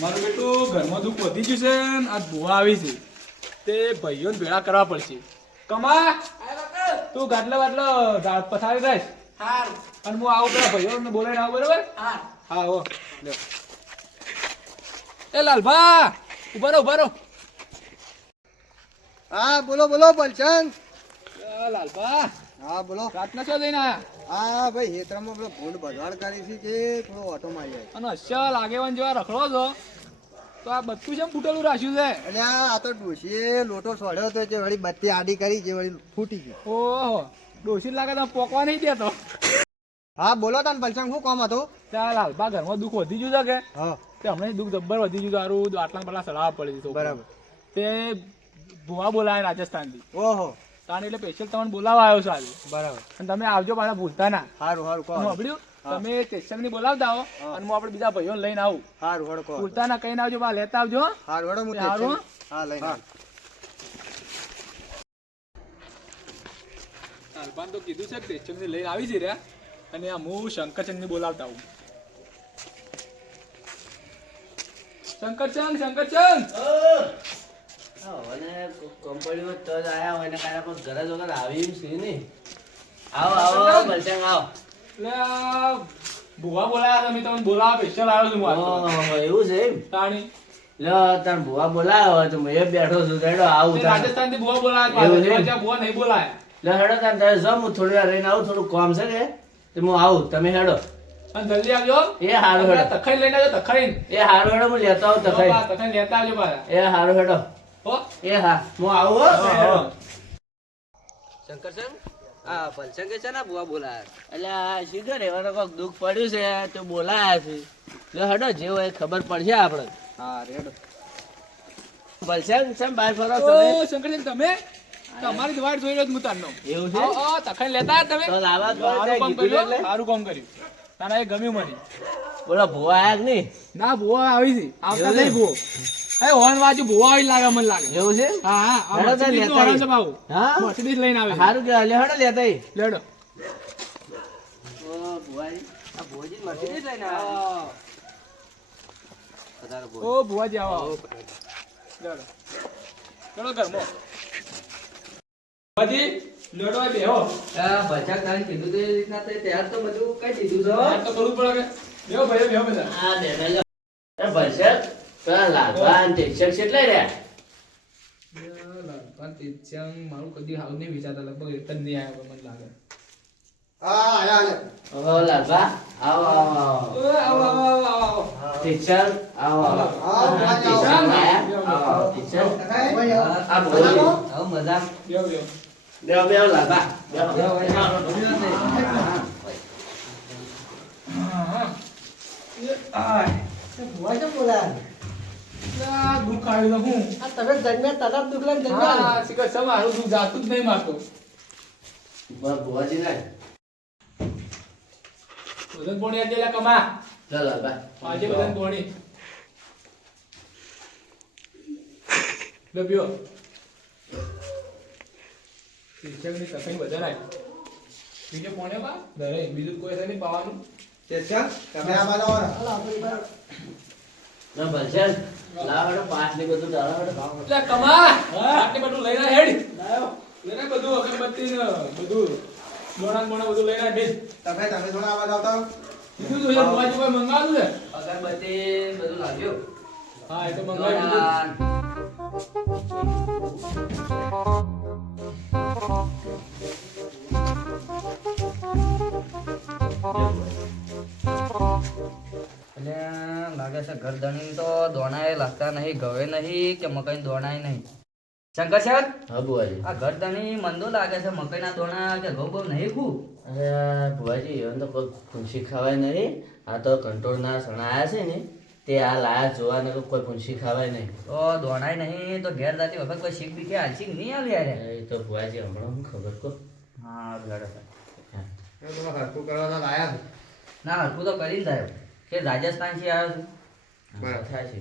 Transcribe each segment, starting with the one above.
મારું બેટું ઘરમાં દુઃખ વધી ગયું છે ને આ ભૂવા આવી છે તે ભાઈઓને ભેળા કરવા પડશે. કમા તું ગાટલો બાટલો પથારી રાખ અને હું આવું પેલા ભાઈઓને બોલાવીને આવું બરોબર. હા હો લ્યો. એ લાલભા ઉભા રહો. હા બોલો બોલો બલચંદ. લાલભા હા બોલો. રાતના શું જઈને આયા? હા ભાઈ હેતરામાં પેલો ભૂંડ ભરવાડ કરી છે કે થોડો ઓટો મારી જાય. અને અસલ આગેવાન જેવા રખડો છો તો આ બધું છે ફૂટેલું રાખ્યું છે. એટલે આ તો ડોશીએ લોટો સોડ્યો હતો જે વળી બત્તી આડી કરી જે વળી ફૂટી ગઈ. ઓહો ડોસી લાગે તમે પોકવા નહીં દેતો. હા બોલો તાન બલચંદ શું કામ હતું? ત્યાં લાલભા ઘરમાં દુઃખ વધી ગયું છે કે હા તે હમણાં દુઃખ જબ્બર વધી ગયું સારું આટલા પેલા સલાહ પડી દીધો બરાબર. તે ભુવા બોલાવે રાજસ્થાનથી ઓહો તાણ એટલે સ્પેશિયલ તમને બોલાવવા આવ્યો છું આજે. બરાબર. અને તમે આવજો પાછા ભૂલતા ના. સારું સારું કહો. સાંભળ્યું તમે સ્ટેશનની બોલાવતા આવો અને હું આપણે બીજા ભાઈઓને લઈને આવું. સારું હળ કહો. ભૂલતા ના કહીને આવજો બા લેતા આવજો. સારું હળ હું સારું. હા લઈને આવું. લાલભાન તો કીધું છે કે સ્ટેશનથી લઈને આવી છે રહ્યા અને આ હું શંકરચંદની બોલાવતા આવું. શંકરચંદ કંપનીઓ તો જ આયા હોય ને કાંઈ પણ ઘરે જ વગર આવી એમ છે નહીં. આવો બલચંદ આવો. એટલે આ ભુવા બોલાયા તમે તમને બોલાવવા સ્પેશિયલ આવ્યો છું હું આજે. ઓહો, એવું છે એમ. તાણી લ્યો તાર ભુવા બોલાયો હોય તો હું એ બેઠો છું તો હેડો આવું તાર. રાજસ્થાનથી ભુવા બોલાયા એવું છે? પાછા ભુવા નહીં બોલાયા. લ્યો હેડો તાર તારે જાઉં હું થોડી વાર રહીને આવું થોડું કામ છે કે તો હું આવું તમે હેડો. અને જલ્દી આવજો. એ હારું હેડો. તખાઈ લઈને આવજો તખાઈ. એ હારું હેડો હું લેતો આવું તખાઈ. તખાઈ લેતા આવજો પાછા. એ હારું હેડો. હો એ હા હું આવું હો. હેડો. શંકરસંગ આ ભલસંગે છે ને બુઆ બોલાયા એટલે આ શીખર એવાનો કોઈક દુઃખ પડ્યું છે તો બોલાયા છે. લ્યો હેડો જે હોય એ ખબર પડશે આપણે. હા રેડો ભલસંગ છે બહાર ફરો ઓ તમે. શંકરજી તમે તમારી જ વાટ જોઈ રહ્યો છું હું તારનો. એવું છે? આવો, તખાઈ લેતા આવ્યા તમે. તો લાવા જ સારું કામ કીધું કર્યું. એટલે. સારું કામ કર્યું. તારા એ ગમ્યું મને. બોલો ભુવા આયા કે નહીં? ના ભુવા આવી છે. આવતા એવું નહીં ભુવો. એ હોર્ન વાજુ ભુવા આવી લાગે મને લાગે. એવું છે? હા હા આ હેડો તાર મર્સિડીઝનું લેતા હોર્ન આવીએ. છે બાબુ. હા? મર્સિડીઝ લઈને આવે છે. સારું કે લ્યો હેડો લેતા આવીએ. લેડો. ઓ ભુવાજી આ ભોજી મર્સિડીઝ લઈને આવ્યા પધારો ભોજી. ઓ ભુવાજી આવો. લેડો. ચલો ઘરમાં. ભુવાજી લેડો આ બેહો. ભલસંગ તારે કીધું તે રીતના તે તૈયાર તો બધું કઈ દીધું આ તો કરવું પડે કે બેહો ભાઈ બેહો બધા. આ બે બે લ્યો. એ ભરસક પેલા લાલવા અને ટેક્સર કેટલા રહ્યા? મારું કદી હાલ નહીં વિચારતા લગભગ એક જ નહીં આવ્યો મને લાગે. હા આયા આયા. ઓહો લાલવા આવો આવો આવો આવો આવો. ટેક્સર આવો આવો. હા, ટેક્સર આયા? આવો આવો ટેક્સર. આ બોલો હવે મજા બેહો બેહો. બેહો બેહો લાલવા બેહો. ભુવા કેમ બોલાયા? આ દુઃખ આવ્યું તો હું. આ તમે જન્મ્યા તરત દુઃખ લઈને હા શીખર છે મારું દુઃખ જાતું જ નહીં મારતો. બસ ભુવાજી ના બધાને પોણી આજે લે કમા. ચાલ લાલવા આજે બધાને પોણી. લે બેહો. શિક્ષકની તકની બધા નાખ. બીજે પોણે બા ઘરે બીજું કોઈ છે નહીં પાવાનું. તમે આ બાજુ આવો ને. ના ભરસક લાવ હેડો પાંચ ને બધું ડાળો હેડો. લે કમા આટલી બધું લઈને હેડ. લઈને બધું અગરબત્તી ને બધું લોણા મોણા બધું લઈને બેસ. તમે થોડા આ બાજુ આવતા. બીજું તો યાર ભુવાજી કોઈ મંગાવ્યું છે. અગરબત્તી બધું લાગ્યું હા એ તો મંગાવી દીધું. એટલે લાગે છે ગરદણી તો દોણાએ લાગતા નહીં ઘવે નહીં કે મકાઈ દોણાય નહીં શંકર સાહેબ હા ભુવાજી. આ ગરદણી મંદો લાગે છે મકાઈના દોણા કે ઘઉં બહુ નહીં ખું અરે ભુવાજી હવે તો કોઈ ફૂંસી ખાવાય નહીં. આ તો કંટ્રોલના સણા આવ્યા છે ને તે આ લાયા જોવા ને કોઈ ફૂંસી ખાવાય નહીં. તો દોણાય નહીં તો ઘેર જાતી વખત કોઈ શીખ બીખે હાલશી નહીં આવી યાર એ તો ભુવાજી હમણાં હું ખબર કહો. હા લડો હા. એ તમે હરખું કરવા તો લાયા છો. ના હરકું તો કરી જ થાય કે રાજસ્થાનથી આવ્યો છું હા, થાય છે.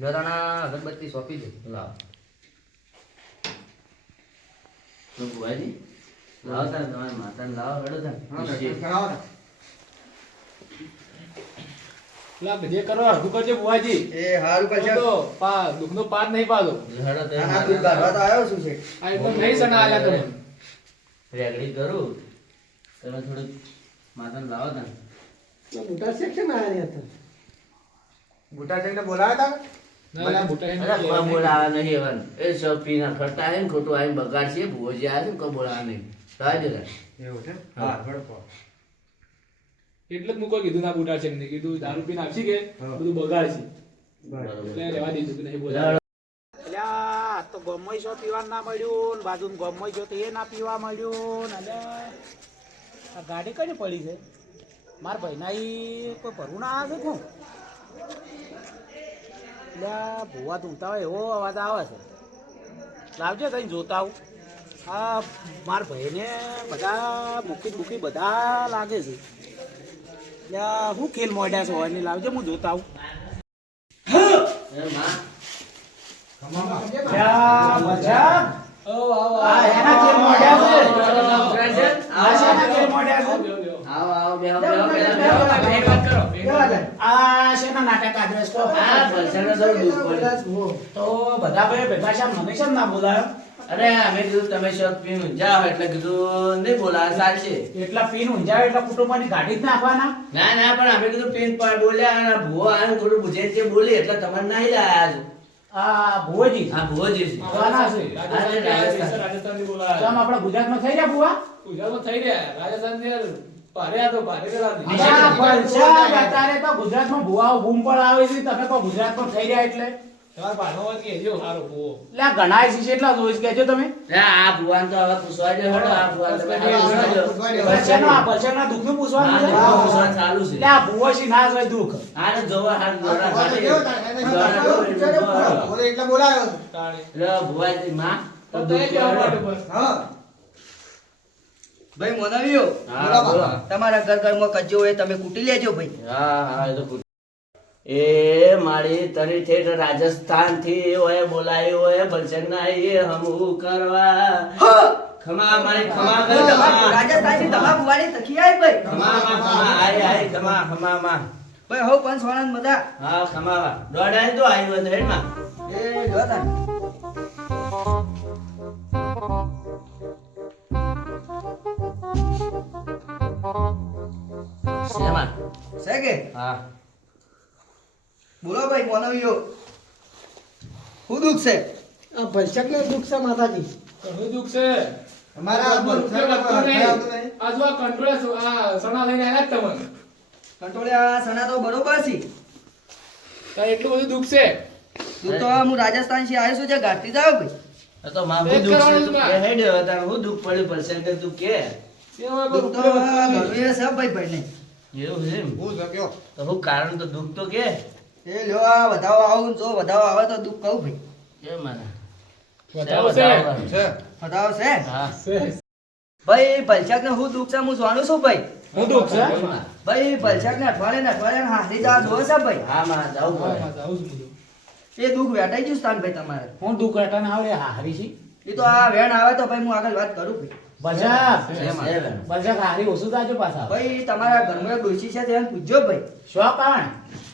જોતાના અગરબત્તી સોંપી દે લાવ તો ભુવાજી લાવો તાર તમારી માતાને લાવો હેડો તાર હા, દર્શન કરાવો ને. લા જે કરો હરખું કરજો બુવાજી. એ હારું પછી તો દુઃખનો પાર નહીં પાડો. હેડો તે આના દૂધ કાઢવા તો આવ્યો છું છે આ એકદમ નહીં સણા આલ્યા તમે. રેગડી કરું તમે થોડુંક માતાને લાવો ને. બુટા જઈને બોલાવ્યા ના ના બુટા હે અરે નહીં. કોઈ બોલાવા નહીં એવાનું. એ સબ પીના ખટ્ટા હે ને ખોટું આવીને બગાડશે. ભુવોજી આવે છે ને કોઈ બોલાવા નહીં. થવા દે તાર. હતા એવું છે હા. બરાબર એટલે જ મૂકો કીધું ના બુટા છે એમને. કીધું દારૂ પીને આવશી કે હા. બધું બગાડશે. બરોબર. એટલે રહેવા દીધું કે નહીં બોલાવે. અલ્યા આ તો ગોમય છો પીવા ના મળ્યું ને બાજુ ગોમય છો તો એ ના પીવા મળ્યું ને અલ્યા આ ગાડી કઈ પડી છે મારા ભાઈના ઈ કોઈ ભરવું ના આવે છે કોણ અલ્યા ભૂવા ધૂમતા હોય એવો અવાજ આવે છે લાવજે કઈ જોતા આવું આ મારા ભાઈને બધા મૂકી બધા લાગે છે અલ્યા શું ખેલ મોડ્યા છે હોય ને લાવજે હું જોતા આવું એ માં અલ્યા મજા આવો, આવો, આ આવો. એના ખેલ મોડ્યા છે આવો, આ શેના ખેલ મોડ્યા છે આવો, બેહો, બેહો, પહેલા બેહો. એક વાત કરો, એક વાત કરો. આ શેના નાટક આદરેસ તો આ ભલસાણનો તો દુઃખ પડ્યું. તો બધા ભાઈ ભેગા છે મને કેમ ના બોલાયો અરે અમે કીધું તમે શોખ પીને જાઓ એટલે કીધું નહીં બોલાવે ચાલશે. એટલા પીન ઊંઝાવે એટલા કુટુંબની ગાડી જ નાખવાના ના ના પણ અમે કીધું પીન પણ બોલ્યા અને ભૂવો આવીને થોડું પૂછે તે બોલી એટલે તમારે નહીં લાયા આજ. આ ભુવોજી હા ભૂવોજી છે. બોલાના છે. રાજસ્થાન, રાજસ્થાનથી બોલાયા. કેમ આપણા ગુજરાતમાં થઈ રહ્યા ભુવા ગુજરાતમાં થઈ રહ્યા. રાજસ્થાનથી યાર ભારે હતો, ભારે કરા દીધી. આ વલસાડ અત્યારે તો ગુજરાતમાં ભુવાઓ બૂમ પણ આવે છે તમે કહો ગુજરાતમાં થઈ રહ્યા એટલે તમારા ભાનો વાત કહેજો, સારો ભૂવો. એટલે આ ઘણા છે એટલા જોઈશ કહેજો તમે આ ભૂવાને તો હવે પૂછવા દો હેડો. આ ભૂવાને તમે પૂછવા દો. પછેના દુઃખનું પૂછવાનું છે હા, પૂછવાનું ચાલુ છે. એટલે આ ભુવોશી ના હોય દુઃખ આને જોવા હાલ દોડા કાઢે. બોલે એટલે બોલાવ્યો તાણે. એટલે ભૂવાજી માં તો તો દુઃખ એ કહેવા માટે હેડો. બસ. હા ભાઈ મોનાવીઓ હા, બોલો. તમારા ઘરમાં કજ્જો હોય તમે કૂટી લેજો ભાઈ હા હા એ તો પૂછ. એ મારી તરી ઠેઠ રાજસ્થાન થી ઓય બોલાયો ઓય બલસંગના એ હમુ કરવા ખમા મારી ખમા કર ખમા રાજસ્થાનથી તમારા બુવાની તકી આવી ભાઈ ખમા માં ખમા આય આય ખમા ખમા માં ભાઈ હો પાંચ વાળા બધા હા ખમા માં દોડાય તો આવ્યો તો હેડ માં એ જોતા શેમાં છે કે હા બોલો ભાઈ મોનાવીઓ શું દુઃખ છે ઘણું દુઃખ છે. અમારા આ બધું ઘર લાગતું નહીં. આવતું નહીં. આ જો આ કંટ્રોલ આ સણા લઈને આવ્યા જ તમને. કંટોળિયા સણા તો બરોબર છે તો એટલું બધું દુઃખ છે. તું તો હું રાજસ્થાન થી આવ્યો છું જે ઘાટી જાવ ભાઈ આ તો માં એક દુઃખ કરવાનું છે માં. કે હેડ હતા હું દુઃખ પડ્યું પરસેન્ટ કે તું કે એ હવે દુઃખ તો રૂપિયો વધતો નહીં. ઘણું એ છે ભાઈ ભાઈ ને એવું છે એમ? હું શક્યો તો હું કારણ તો દુઃખ તો કે એ લ્યો આ વધાવો આવું જો વધાવો આવે તો દુઃખ કહું ભાઈ કેમ મને વધાવો છે. છે વધાવો છે હા છે. ભાઈ ભલચાક ને હું દુઃખ છે હું જાણું છું ભાઈ હું દુઃખ છે ભાઈ ભલચાક ને અઠવાડિયે હાથી જવા જોવે છે ભાઈ હા માં જાવું હા, પડે હા, જાઉં છું બધું. એ દુઃખ વેટાઈ ગયું સ્થાન ભાઈ તમારે હું દુઃખ રટાને આવડે હારી છી એ તો આ વેણ આવે તો ભાઈ હું આગળ વાત કરું ભાઈ બજાર સેવન. બજાર હારી ઓછું થાજો પાછા ભાઈ તમારા ઘરમાં એક ડોશી છે તેને પૂછજો ભાઈ શો કારણ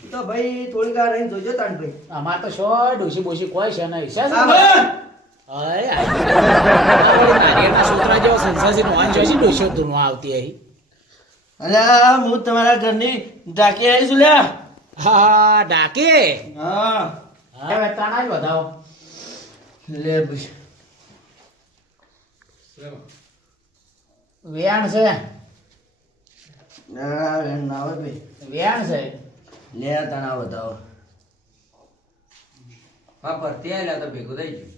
એ તો ભાઈ થોડીક વાર રહીને જોજો તાન ભાઈ અમાર તો શો ડોશી બોશી કોઈ છે નહીં છે હા, ભાઈ. અય નારિયેળના છોકરા જેવો સંસારથી મોહન જોશી ડોશીઓ ધૂણવા આવતી અહીં અલ્યા હું તમારા ઘરની ઢાકી આવીશું લ્યા હા ડાકે હા હવે તાણા જ વધાવો લે ભાઈ શેમાં? વેણ છે ના આવે ભાઈ વેણ છે લે તણા બતાવો હા પર ત્યાં આલ્યા તો ભેગું થઈ ગયું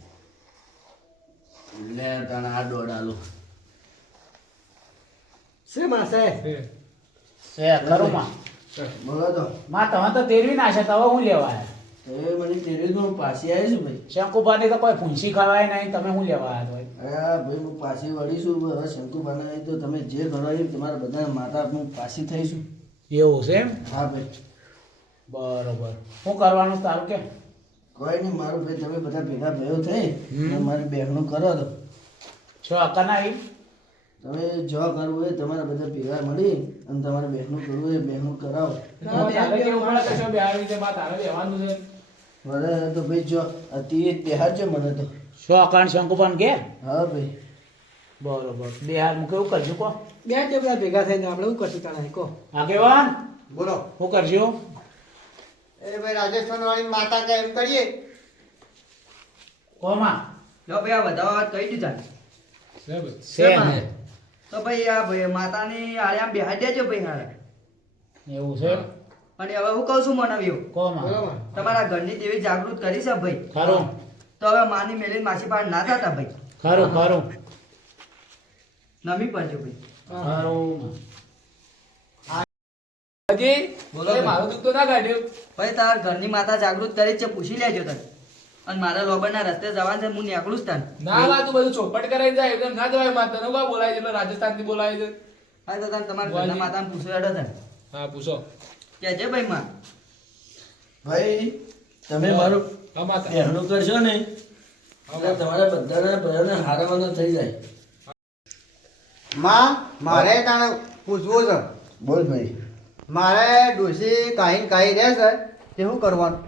લે તણા આ દોડાલું છે. છે ખરું માં બોલો તો માં તમે તો તેરવી નાશે તો હવે હું લેવા આયા એ મને તેરી હું પાછી આવીશું ભાઈ શંકુભાની તો કોઈ ફૂંસી ખવાય નહીં તમે હું લેવા આવ્યા હોય અરે ભાઈ હું પાછી વળીશું હવે શંકુ બનાવી તો તમે જે કરો એ તમારા બધા માતા હું પાછી થઈશું એવું છે એમ હા ભાઈ બરોબર શું કરવાનું તારું કે કોઈ નહીં મારું ભાઈ તમે બધા ભેગા ભેગો થઈ હમ. અને મારી બહેનું કરો તો છો અક્કા ના આવી તમે જો કરવું હોય તમારા બધા ભેગા મળી અને તમારે બેહનું કરવું હોય બેહનું કરાવો. તારે કેવું પડે કશો બેહાડવી છે માં તારે બેહવાનું છે મને તો ભાઈ જો અતિ બેહાડજો મને તો. શોકાણ શંકુપાન કે હા ભાઈ. બરોબર બે હાર હું કેવું કરજો કો બે જ બધા ભેગા થઈને આપણે શું કરશું તાણા કહો. આગેવાન બોલો. શું કરજો એ ભાઈ રાજસ્થાન વાળી માતા કે એમ કરીએ. કોમાં લો ભાઈ આ બધા વાત કહી દીધા છે ભાઈ. છે તો ભાઈ આ ભાઈ માતાની આળ્યા બેહાડી દેજો ભાઈ હારે. એવું છે અને હવે હું કહું છું મનાવ્યો કોમાં તમારા ઘરની દેવી જાગૃત કરી છે ભાઈ. ખરું તો હવે માની મેલીને માસી પાસે ના થતા ભાઈ. ખરું ખરું નમી પડજો ભાઈ. ખરું હજી બોલો એ મારું દુઃખ તો ના કાઢ્યું ભાઈ તારા ઘરની માતા જાગૃત કરી છે પૂછી લેજો તમે. અને મારા લોબરના રસ્તે જવાનું છે હું નીકળું જ તાન. ના બા તું બધું ચોપટ કરાઈ જાય એકદમ ના જવાય માં તને કા બોલાય છે એટલે રાજસ્થાન થી બોલાય છે હા તો તાન તમારા ઘરના માતાને પૂછો હેડો તાન. હા પૂછો કહેજે ભાઈ માં. ભાઈ તમે મારું હા માતા બેહનું કરશો ને એટલે તમારા બધાના બધાને હારવાના થઈ જાય. માં મારે તાણે પૂછવું છે. બોલ ભાઈ. મારે ડોસી કાઈ રહે છે તે શું કરવાનું.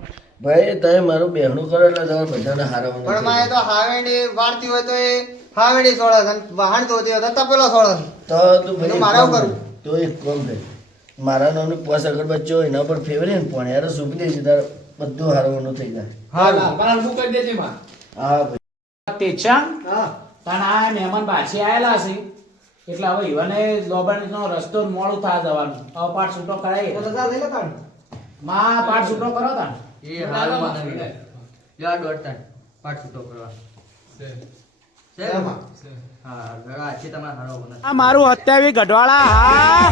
ભાઈ તમે મારું બેહનું કરો એટલે તમારા બધાને હારવાના પણ થઈ મારે જાય. તો હાવેડી વાળતી હોય તો એ હાવેડી સોળે છે અને વાહણ ધોતી હોય તો તપેલો સોળે છે. તો તું ભાઈ તો મારે એક શું કામ કરવું? કર. તો એક કામ કર. મારા નામની 5 અગરબત્તી હોય એના પર ફેવરે ને પણ યાર સુપી દેજે તારે બધું હારવાનું થઈ જાય. હારું. પણ હું કરી દેજે માં હા ભાઈ. તેચંગ હા. પણ આ મહેમાન પાછી આયેલા છે એટલે હવે ઈવને લોબાણીનો રસ્તો મોડું થા જવાનું હવે પાઠ છૂટો કરાય તો રજા લઈ લે તાણ. માં પાઠ છૂટો કરો તા એ હારું બનાવી. લો આ દોડ તાન. પાઠ છૂટો કરવા. છે છે ને? હા ઘણા છે તમારા હારો બનાવ. આ મારું 27 ગઢવાળા હા